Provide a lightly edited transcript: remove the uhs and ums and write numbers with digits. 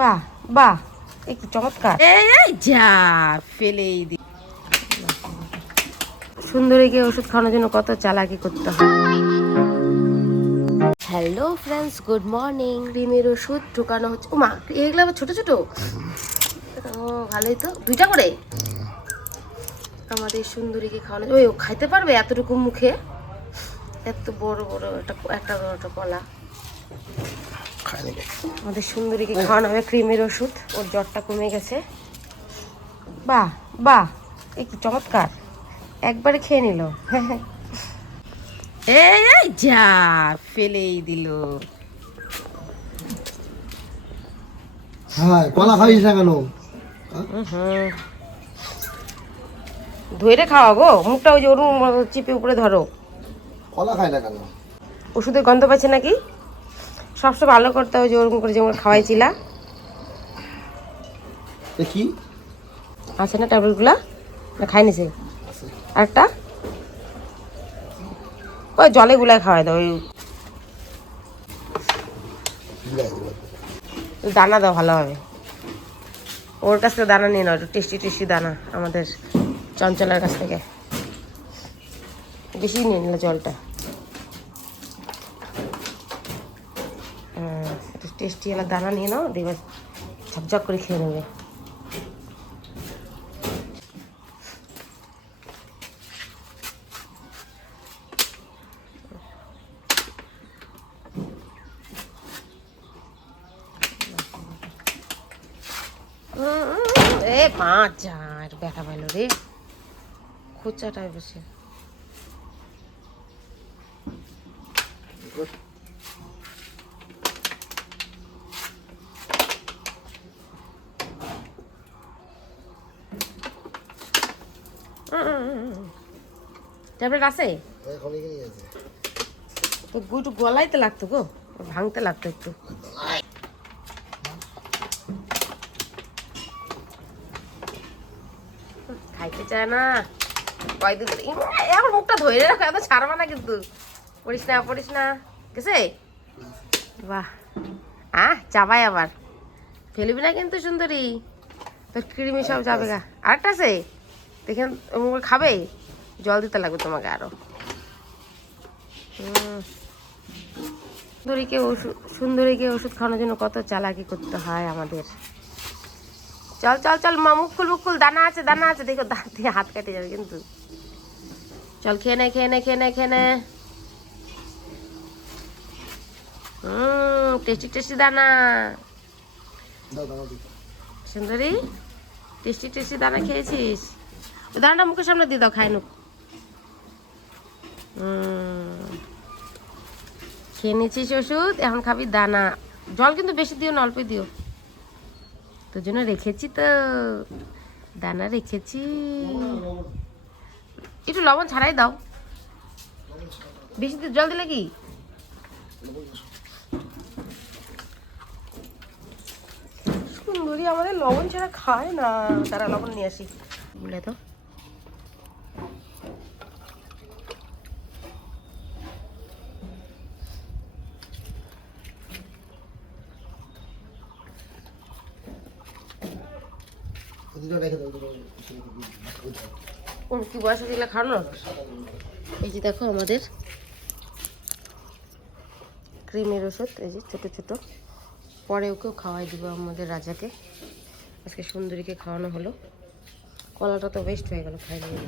বাহ বাহ, একটু চমৎকার। এই যা ফেলেই দি। সুন্দরীকে ওষুধ খাওয়ানোর জন্য কত চালাকি করতে হয়। Hello friends, good morning. ক্রিমের ওষুধ ঢোকানো হচ্ছে। ওমা, এগুলো আবার ছোট ছোট। ও ভালোই তো, 2টা করে আমাদের সুন্দরীকে খাওয়ানো। ওই ও খাইতে পারবে এতটুকু মুখে? এত বড় বড় একটা কলা। আমাদের সুন্দরীকে খাওয়ানো হবে ক্রিমের ওষুধ। ওর জ্বরটা কমে গেছে। বাহ বাহ, একটু চমৎকার, একবারে খেয়ে নিল। এই যা ফেলেই দিল। হ্যাঁ, কলা খাইস না কেন? ধরে খাওয়াবো মুখটা, ওই যে ওরকম চিপে উপরে ধরো। কলা খাই না কেন? ওষুধের গন্ধ পাচ্ছে নাকি? সবসময় ভালো করতে হয়, যে ওরকম করে যেমন খাওয়াইছিলা। দেখি আছে না ট্যাবলেটগুলা? না খাইনি সে? আরেকটা ওই জলে গুলায় খাওয়াই দাও। ওই দানা দাও ভালো হবে। ওর কাছ থেকে দানা নিয়ে নাও, একটু টেস্টি টেস্টি দানা আমাদের চঞ্চলার কাছ থেকে। বেশি নিয়ে নিলে জলটা। একটু টেস্টি এলা দানা নিয়ে নাও, দেখবে ঝকঝক করে খেয়ে নেবে। এ পাঁচ যা, একটু ব্যথা পাইল রে, খোঁচাটায় বসে। ট্যাবলেট আছে তো? একটু গলাইতে লাগতো গো, ভাঙতে লাগতো একটু। খাইতে চায় না কয়দিন। এখন মুখটা ধরে রাখো, এত ছাড়বা না কিন্তু। পড়িস না পড়িস না, গেছে? বাহ, চাবাই আবার ফেলবি না কিন্তু সুন্দরী, তোর কৃমি সব যাবে গা। আরেকটা আছে দেখেন, খাবে? জল দিতে লাগবে তোমাকে আরো। সুন্দরীকে ওষুধ খাওয়ানোর জন্য কত চালাকি করতে হয় আমাদের। চল চল চল মা, মুখ খুল, দানা আছে দানা আছে, দেখো দাঁত দিয়ে হাত কেটে যাবে কিন্তু। চল খেয়ে নে খেয়ে নে খেয়ে নে খেয়ে নে। টেস্টি টেস্টি দানা। সুন্দরী, টেস্টি টেস্টি দানা খেয়েছিস? দানাটা মুখের সামনে দিয়ে দাও, খাই নুক। খেয়ে নিচ্ছিস ওষুধ, এখন খাবি দানা। জল কিন্তু বেশি দিও না, অল্পই দিও। তোর জন্য রেখেছি তো, দানা রেখেছি। একটু লবণ ছাড়াই দাও, বেশি জল দিলে কি? সুন্দরী আমাদের লবণ ছাড়া খায় না। তারা লবণ নিয়ে আসি বলে তো। কি বয়স আছে এগুলো খাওয়ানোর? এই যে দেখো আমাদের ক্রিমের ওষুধ, এই যে ছোট ছোট। পরে ওকেও খাওয়াই দিব আমাদের রাজাকে। আজকে সুন্দরীকে খাওয়ানো হলো। কলাটা তো ওয়েস্ট হয়ে গেল, খাই নিয়ে।